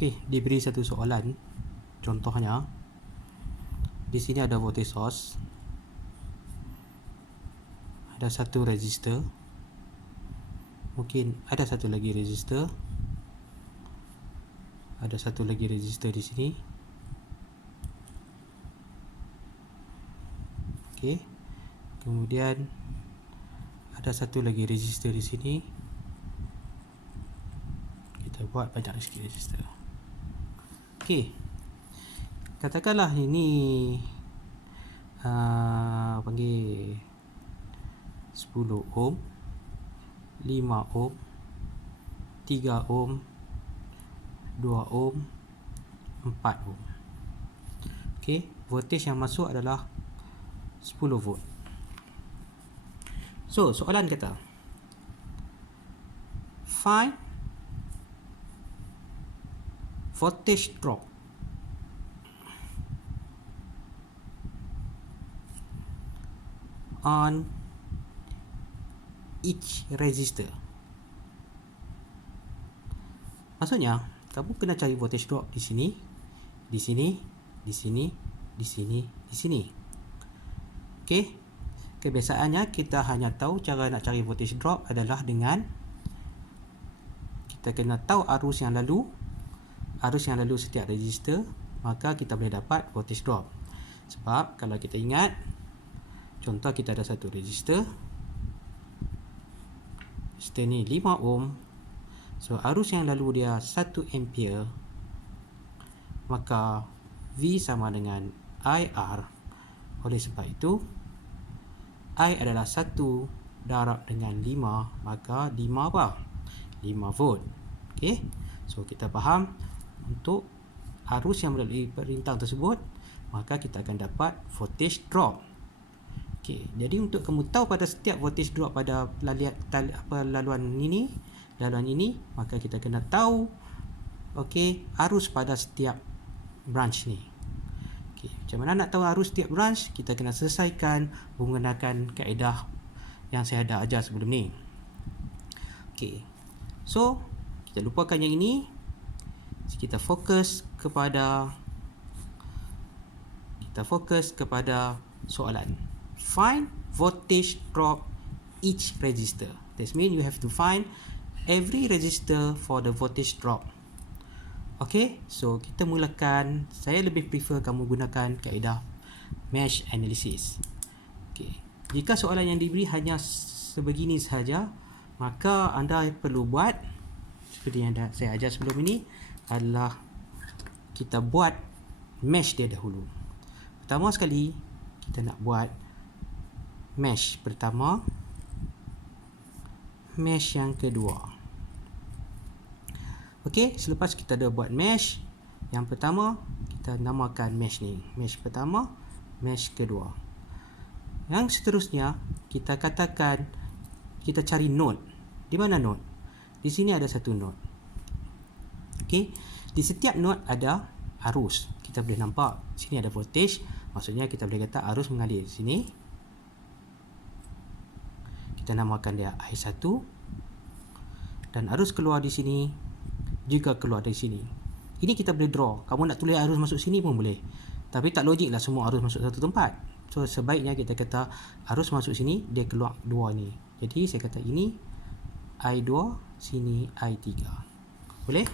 Okey, diberi satu soalan. Contohnya, di sini ada voltage source, ada satu resistor, mungkin ada satu lagi resistor, ada satu lagi resistor di sini. Okey, kemudian ada satu lagi resistor di sini. Kita buat banyak sikit resistor. Okey, katakanlah ini panggil 10 ohm, 5 ohm, 3 ohm, 2 ohm, 4 ohm. Okey, voltage yang masuk adalah 10 volt. So, soalan kata, find voltage drop on each resistor. Maksudnya, kamu kena cari voltage drop di sini, di sini, di sini, di sini, di sini. Okey. Kebiasaannya kita hanya tahu cara nak cari voltage drop adalah dengan kita kena tahu arus yang lalu setiap resistor, maka kita boleh dapat voltage drop. Sebab kalau kita ingat, contoh kita ada satu resistor ni 5 ohm. So arus yang lalu dia 1 ampere, maka V sama dengan IR. Oleh sebab itu I adalah 1 darab dengan 5, maka 5 apa? 5 volt. Okey. So kita faham, untuk arus yang melalui perintang tersebut, maka kita akan dapat voltage drop. Okey, jadi untuk kamu tahu pada setiap voltage drop pada laluan ini, maka kita kena tahu arus pada setiap branch ni. Okey, macam mana nak tahu arus setiap branch? Kita kena selesaikan menggunakan kaedah yang saya dah ajar sebelum ni. Okey. So, kita lupakan yang ini. Kita fokus kepada soalan. Find voltage drop each resistor. That means you have to find every resistor for the voltage drop. Okay, so kita mulakan. Saya lebih prefer kamu gunakan kaedah mesh analysis. Okay, jika soalan yang diberi hanya sebegini sahaja, maka anda perlu buat seperti yang dah saya ajar sebelum ini, adalah kita buat mesh dia dahulu. Pertama sekali, kita nak buat mesh pertama, mesh yang kedua. Okey, selepas kita dah buat mesh yang pertama, kita namakan mesh ni mesh pertama, mesh kedua. Yang seterusnya, kita katakan kita cari node. Di mana node? Di sini ada satu node. Okey, di setiap node ada arus. Kita boleh nampak sini ada voltage, maksudnya kita boleh kata arus mengalir di sini. Kita namakan dia I1, dan arus keluar di sini juga keluar dari sini. Ini kita boleh draw. Kamu nak tulis arus masuk sini pun boleh, tapi tak logik lah semua arus masuk satu tempat. So sebaiknya kita kata arus masuk sini, dia keluar dua ni. Jadi saya kata ini I2, sini I3. Boleh?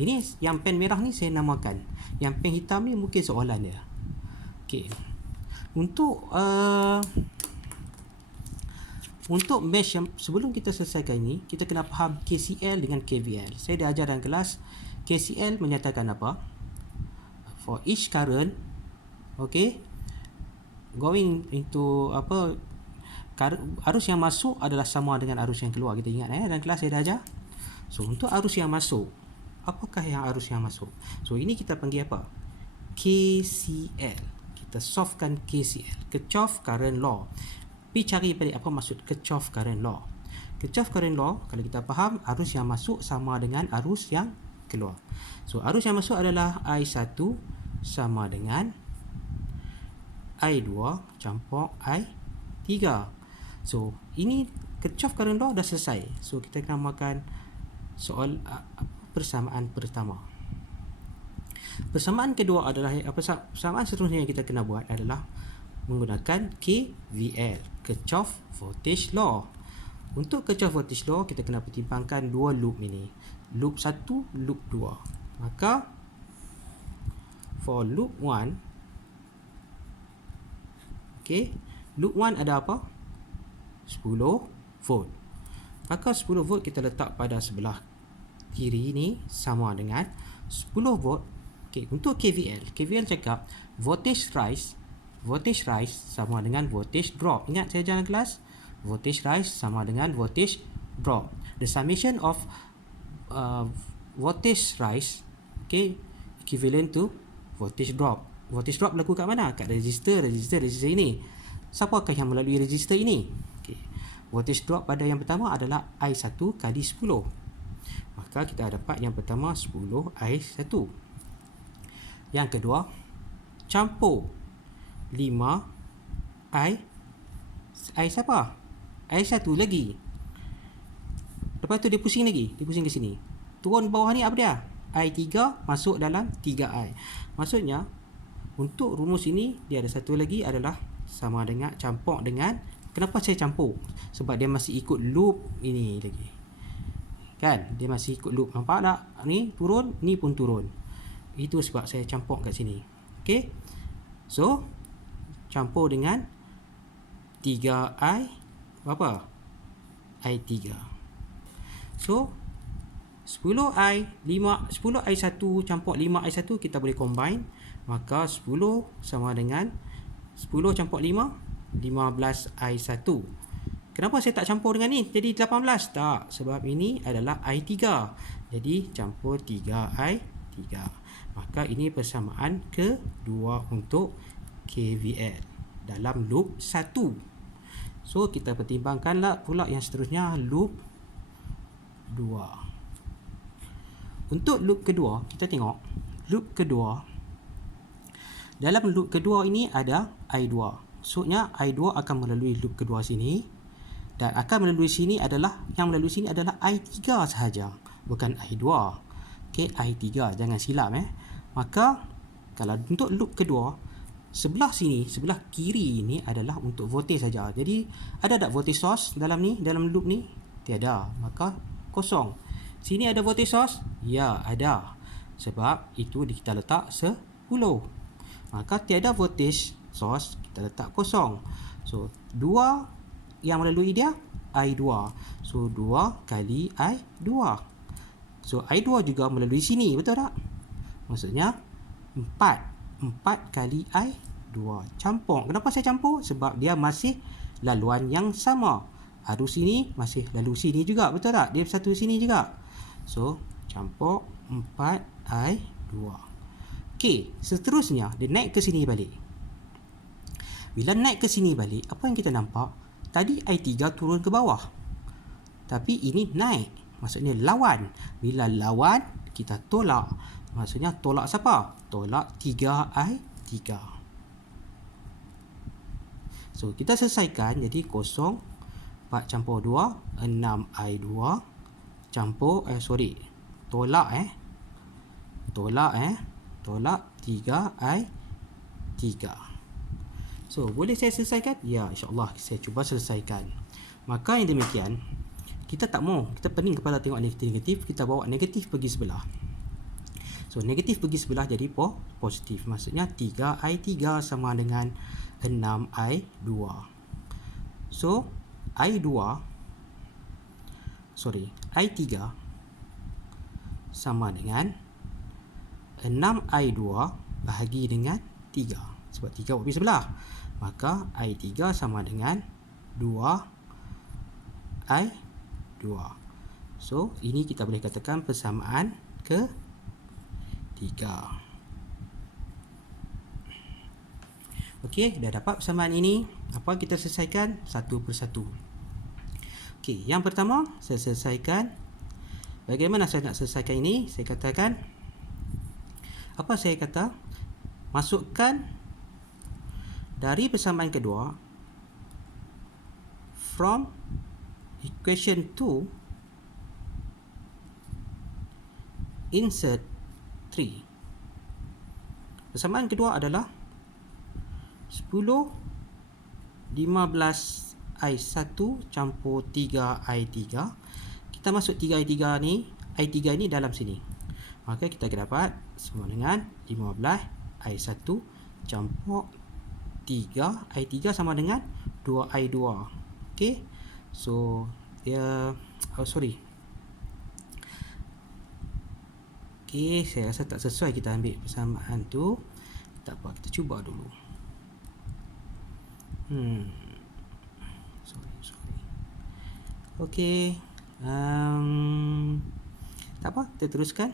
Ini yang pen merah ni saya namakan. Yang pen hitam ni mungkin soalan dia. Okey. Untuk mesh yang sebelum kita selesaikan ini, kita kena faham KCL dengan KVL. Saya dah ajar dalam kelas. KCL menyatakan apa? For each current, okay, going into arus yang masuk adalah sama dengan arus yang keluar. Kita ingat dalam kelas saya dah ajar. So untuk arus yang masuk, apakah yang arus yang masuk? So ini kita panggil apa? KCL. Kita solvekan KCL, Kirchhoff Current Law. Pergi cari balik apa maksud Kirchhoff Current Law. Kirchhoff Current Law, kalau kita faham, arus yang masuk sama dengan arus yang keluar. So arus yang masuk adalah I1 sama dengan I2 campur I3. So ini Kirchhoff Current Law dah selesai. So kita akan makan soal persamaan pertama. Persamaan kedua adalah persamaan seterusnya yang kita kena buat adalah menggunakan KVL, Kirchhoff Voltage Law. Untuk Kirchhoff Voltage Law kita kena pertimbangkan dua loop ini. Loop 1, loop 2. Maka for loop 1, okey, loop 1 ada apa? 10 volt. Maka 10 volt kita letak pada sebelah kiri ni sama dengan 10 volt. Okey, untuk KVL cakap voltage rise sama dengan voltage drop. Ingat saya jalan kelas? Voltage rise sama dengan voltage drop. The summation of voltage rise, okay, equivalent to voltage drop. Voltage drop berlaku kat mana? Kat resistor ini. Siapakah yang melalui resistor ini? Okay. Voltage drop pada yang pertama adalah I1 kali 10. Maka kita dapat yang pertama 10 I1. Yang kedua, campur 5 I siapa? I1 lagi. Lepas tu dia pusing lagi. Dia pusing ke sini. Turun bawah ni apa dia? I3 masuk dalam 3I. Maksudnya, untuk rumus ini, dia ada satu lagi adalah sama dengan campur dengan. Kenapa saya campur? Sebab dia masih ikut loop ini lagi. Kan? Dia masih ikut loop. Nampak tak? Ni turun, ni pun turun. Itu sebab saya campur kat sini. Okay? So, campur dengan 3I berapa? I3. So 10I1 campur 5I1 kita boleh combine. Maka 10 sama dengan 10 campur 5 15I1. Kenapa saya tak campur dengan ni jadi 18? Tak, sebab ini adalah I3. Jadi campur 3I3. Maka ini persamaan kedua untuk KVL dalam loop 1. So kita pertimbangkanlah pula yang seterusnya, loop 2. Untuk loop kedua, kita tengok loop kedua. Dalam loop kedua ini ada I2. Maksudnya I2 akan melalui loop kedua sini, dan akan melalui sini adalah I3 sahaja, bukan I2. Okey, I3, jangan silap Maka kalau untuk loop kedua, sebelah sini, sebelah kiri ini adalah untuk voltage saja. Jadi ada tak voltage source dalam ni, dalam loop ni? Tiada. Maka kosong. Sini ada voltage source? Ya, ada. Sebab itu kita letak 10. Maka tiada voltage source, kita letak kosong. So 2 yang melalui dia I2. So 2 kali I2. So I2 juga melalui sini, betul tak? Maksudnya 4 kali I2. Campur. Kenapa saya campur? Sebab dia masih laluan yang sama. Arus sini masih lalu sini juga, betul tak? Dia satu sini juga. So campur 4I2. Okey, seterusnya dia naik ke sini balik. Bila naik ke sini balik, apa yang kita nampak? Tadi I3 turun ke bawah, tapi ini naik. Maksudnya lawan. Bila lawan, kita tolak. Maksudnya tolak siapa? Tolak 3I3. So kita selesaikan. Jadi 0 4 campur 2 6I2 campur tolak tolak 3I3. So boleh saya selesaikan? Ya, insyaAllah saya cuba selesaikan. Maka yang demikian, kita tak mau, kita pening kepala tengok negatif, kita bawa negatif pergi sebelah. So negatif pergi sebelah jadi positif. Maksudnya 3I3 sama dengan 6I2. So I3 sama dengan 6I2 bahagi dengan 3. Sebab 3 pergi sebelah. Maka I3 sama dengan 2I2. So ini kita boleh katakan persamaan ke 3. Okey, dah dapat persamaan ini. Apa kita selesaikan satu persatu. Okey, yang pertama saya selesaikan. Bagaimana saya nak selesaikan ini? Saya katakan, apa saya kata? Masukkan dari persamaan kedua from equation 2 insert 3. Persamaan kedua adalah 10 15I1 campur 3I3. Kita masuk 3I3 ni, I3 ni dalam sini. Maka kita akan dapat sama dengan 15I1 campur 3I3 sama dengan 2I2. Okey. So dia Okey, saya rasa tak sesuai kita ambil persamaan tu. Tak apa, kita cuba dulu. Sorry. Okey. Tak apa, kita teruskan.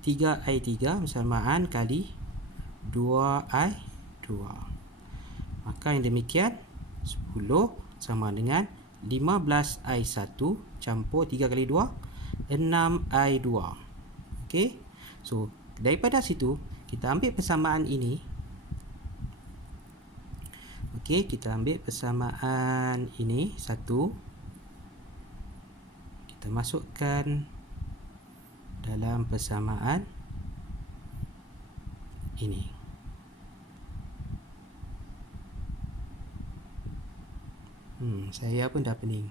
3I3 persamaan kali 2I2. Maka yang demikian 10 sama dengan 15I1 campur 3 kali 2 6I2. Okey. So daripada situ kita ambil persamaan ini. Okey, kita ambil persamaan ini 1. Kita masukkan dalam persamaan ini. Saya pun dah pening.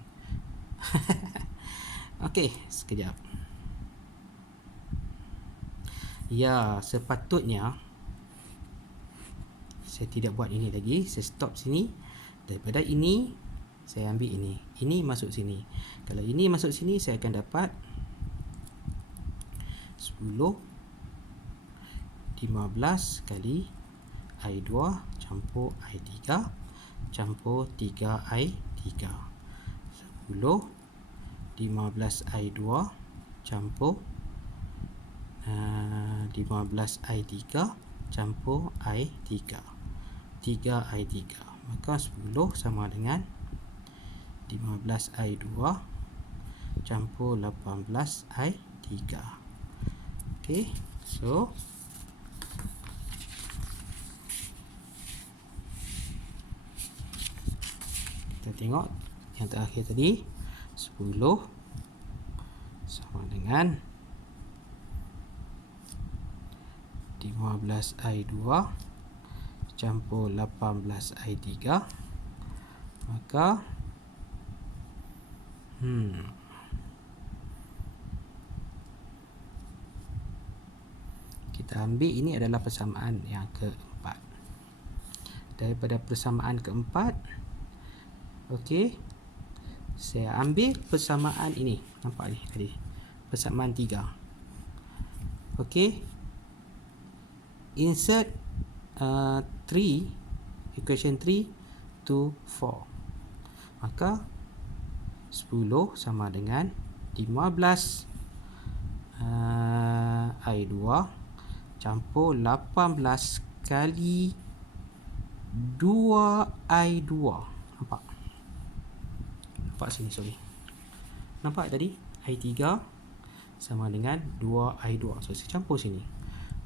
Okey, sekejap. Ya, sepatutnya saya tidak buat ini lagi. Saya stop sini. Daripada ini saya ambil ini. Ini masuk sini. Kalau ini masuk sini, saya akan dapat 10 15 kali I2 campur I3 campur 3I3. 10 15I2 campur 15I3 campur I3 3I3. Maka 10 sama dengan 15I2 campur 18I3. Okey, so kita tengok yang terakhir tadi 10 sama dengan 15I2 campur 18I3. Maka kita ambil ini adalah persamaan yang keempat. Daripada persamaan keempat, okey, saya ambil persamaan ini. Nampak ni tadi? Persamaan 3. Okey. Insert 3, equation 3 to 4. Maka 10 sama dengan 15 I2 campur 18 kali 2I2. Nampak sini, sorry. Nampak tadi? I3 sama dengan 2I2. So saya campur sini.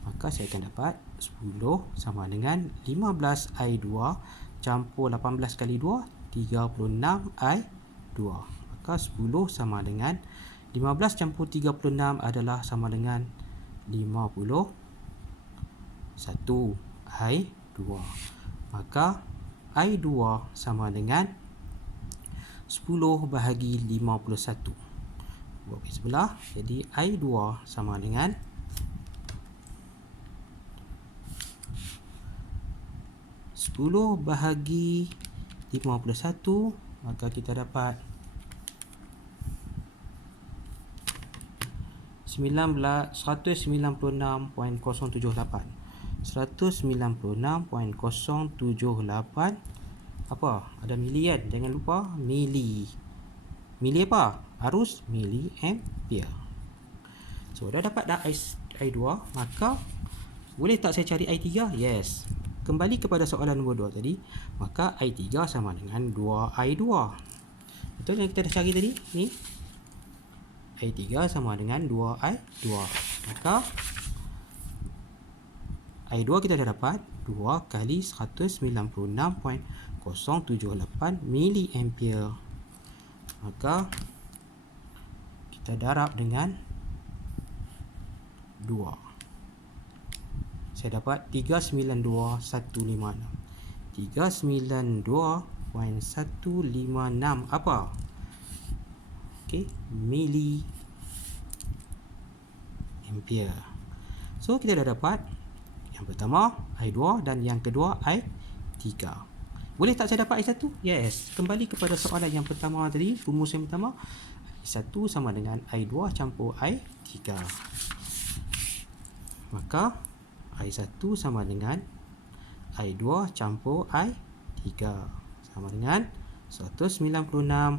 Maka saya akan dapat 10 sama dengan 15 I2 campur 18 kali 2 36 I2. Maka 10 sama dengan 15 campur 36 adalah sama dengan 51 I2. Maka I2 sama dengan 10 bahagi 51. Buat di sebelah. Jadi I2 sama dengan 10 bahagi 51. Maka kita dapat 196.078. 196.078. Apa? Ada mili kan? Jangan lupa mili. Mili apa? Arus mili ampere. So dah dapat dah I2. Maka boleh tak saya cari I3? Yes. Kembali kepada soalan nombor 2 tadi. Maka I3 sama dengan 2I2. Betul yang kita dah cari tadi? Ni I3 sama dengan 2I2. Maka I2 kita dah dapat 2 kali 196.078 mili ampere. Maka kita darab dengan 2. saya dapat 392.156. 392.156 apa? Okey, mili ampere. So kita dah dapat yang pertama I2 dan yang kedua I3. Boleh tak saya dapat I1? Yes. Kembali kepada soalan yang pertama tadi, rumus yang pertama, I1 sama dengan I2 campur I3. Maka I1 sama dengan I2 campur I3 sama dengan 196.078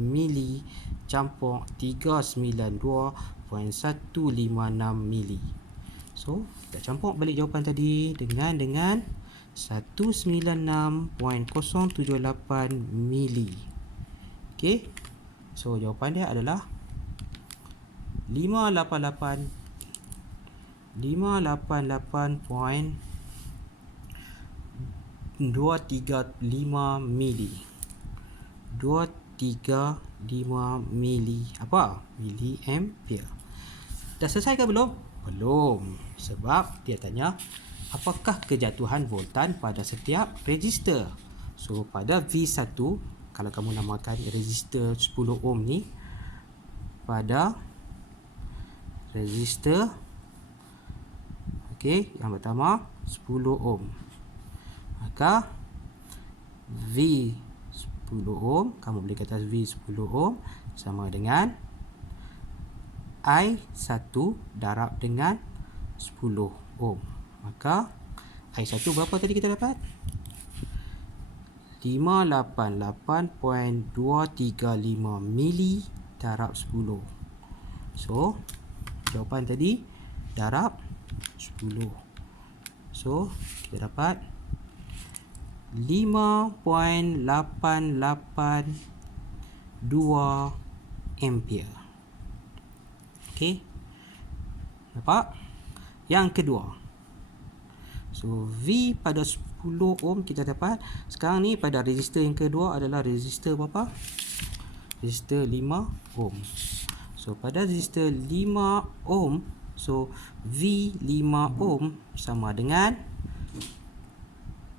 mili campur 392.156 mili. So, kita campur balik jawapan tadi dengan 196.078 mili. Okey. So, jawapan dia adalah 588.235 mili. 235 mili apa? Mili ampere. Dah selesai ke belum? Belum. Sebab dia tanya apakah kejatuhan voltan pada setiap resistor. So pada V1, kalau kamu namakan resistor 10 ohm ni, pada resistor, okey, yang pertama 10 ohm, maka V 10 ohm, kamu boleh kata V 10 ohm sama dengan I1 darab dengan 10 ohm. Maka I1 berapa tadi kita dapat? 588.235 mili darab 10. So, jawapan tadi darab 10. So, kita dapat 5.882 ampere. Okey. Nampak? Yang kedua. So, V pada 10 ohm kita dapat. Sekarang ni pada resistor yang kedua adalah resistor berapa? Resistor 5 ohm. So, pada resistor 5 ohm, so V 5 ohm sama dengan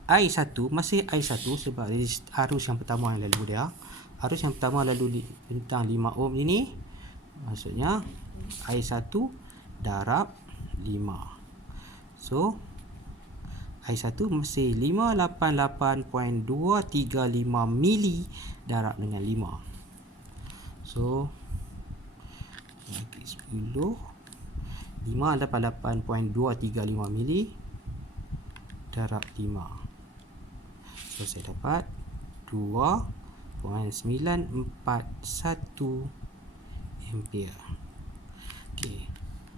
I1, masih I1 sebab arus yang pertama yang lalu dia. Arus yang pertama lalu bentang 5 ohm ini, maksudnya I1 darab 5. So, I1 masih 588.235 mili darab dengan 5. So, bagi 10, 588.235 mili darab 5. So, saya dapat 2.941 ampere. Okey.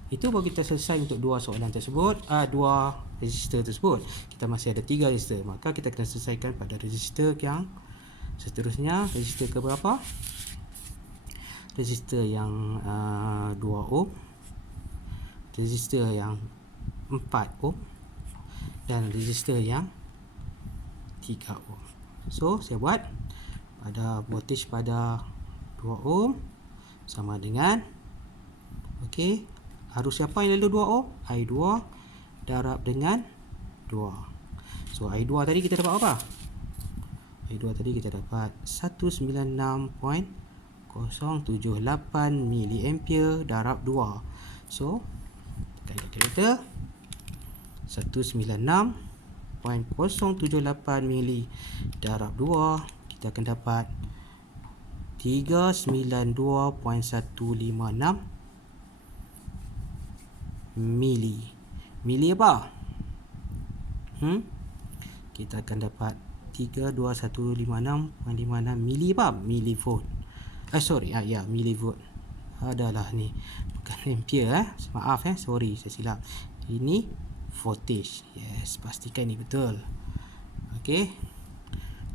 Itu baru kita selesai untuk dua soalan tersebut, dua resistor tersebut. Kita masih ada 3 resistor. Maka kita kena selesaikan pada resistor yang seterusnya. Resistor ke berapa? Resistor yang 2 ohm, resistor yang 4 ohm dan resistor yang 3 ohm. So, saya buat pada voltage pada 2 ohm sama dengan, okey, arus siapa yang lalu 2 ohm? I2 darab dengan 2. So, I2 tadi kita dapat apa? I2 tadi kita dapat 196.078 mili ampere darab 2. So, tekan kalkulator, 196.078 mili darab 2, kita akan dapat 392.156 mili. Mili apa? Kita akan dapat 32156.56 mili apa? Milivolt. Milivolt. Adalah ni. Bukan ampere Maaf sorry, saya silap. Ini voltage. Yes, pastikan ni betul. Okey.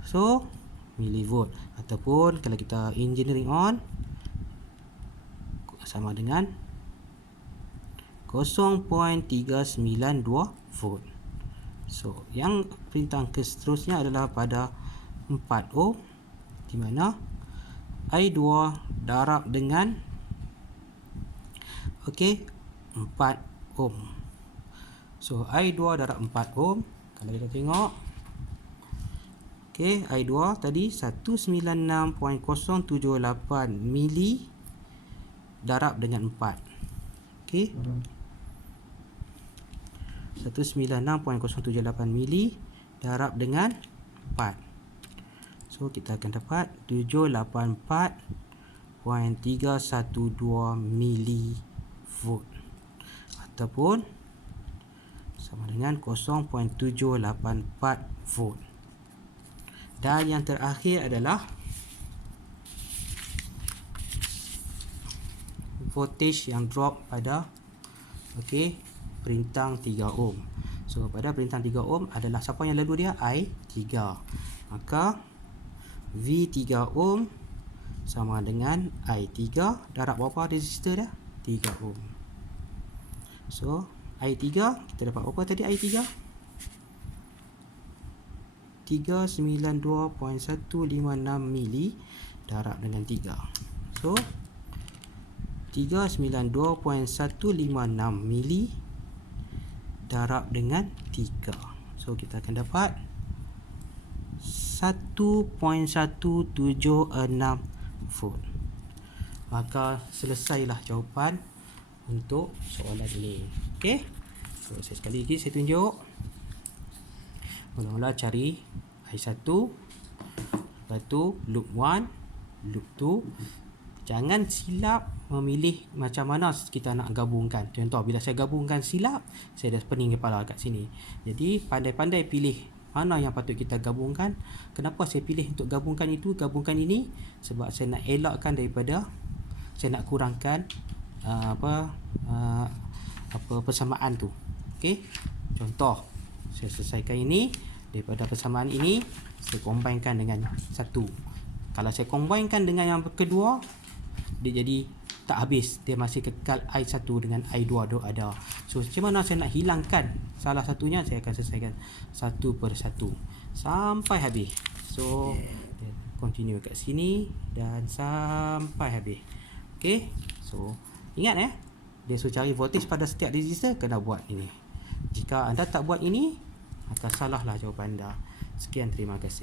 So, milivolt ataupun kalau kita engineering on sama dengan 0.392 volt. So, yang perintah ke seterusnya adalah pada 4 ohm, di mana I2 darab dengan 4 ohm. So I2 darab 4 ohm. Kalau kita tengok, okey, I2 tadi 196.078 mili darab dengan 4. Okey, 196.078 mili darab dengan 4. So kita akan dapat 784.312 mili volt ataupun sama dengan 0.784 volt. Dan yang terakhir adalah voltage yang drop pada perintang 3 ohm. So pada perintang 3 ohm adalah siapa yang lalu dia? I3. Maka V3 ohm sama dengan I3 darab berapa resistor dia? 3 ohm. So I3 kita dapat berapa tadi I3? 392.156 mili darab dengan 3. So 392.156 mili darab dengan 3. So kita akan dapat 1.176 volt. Maka selesailah jawapan untuk soalan ini. Okey. So sekali lagi saya tunjuk. Mula-mula cari I1, lepas tu loop 1, loop 2. Jangan silap memilih macam mana kita nak gabungkan. Contoh, bila saya gabungkan silap, saya dah pening kepala kat sini. Jadi pandai-pandai pilih mana yang patut kita gabungkan. Kenapa saya pilih untuk gabungkan itu, gabungkan ini? Sebab saya nak elakkan daripada, saya nak kurangkan persamaan tu. Okey. Contoh, saya selesaikan ini. Daripada persamaan ini, saya combinekan dengan satu. Kalau saya combinekan dengan yang kedua, dia jadi tak habis. Dia masih kekal I1 dengan I2 tu ada. So macam mana saya nak hilangkan salah satunya, saya akan selesaikan satu per satu sampai habis. So continue kat sini dan sampai habis. Okey. So ingat dia suruh cari voltage pada setiap resistor, kena buat ini. Jika anda tak buat ini, maka salahlah jawapan anda. Sekian, terima kasih.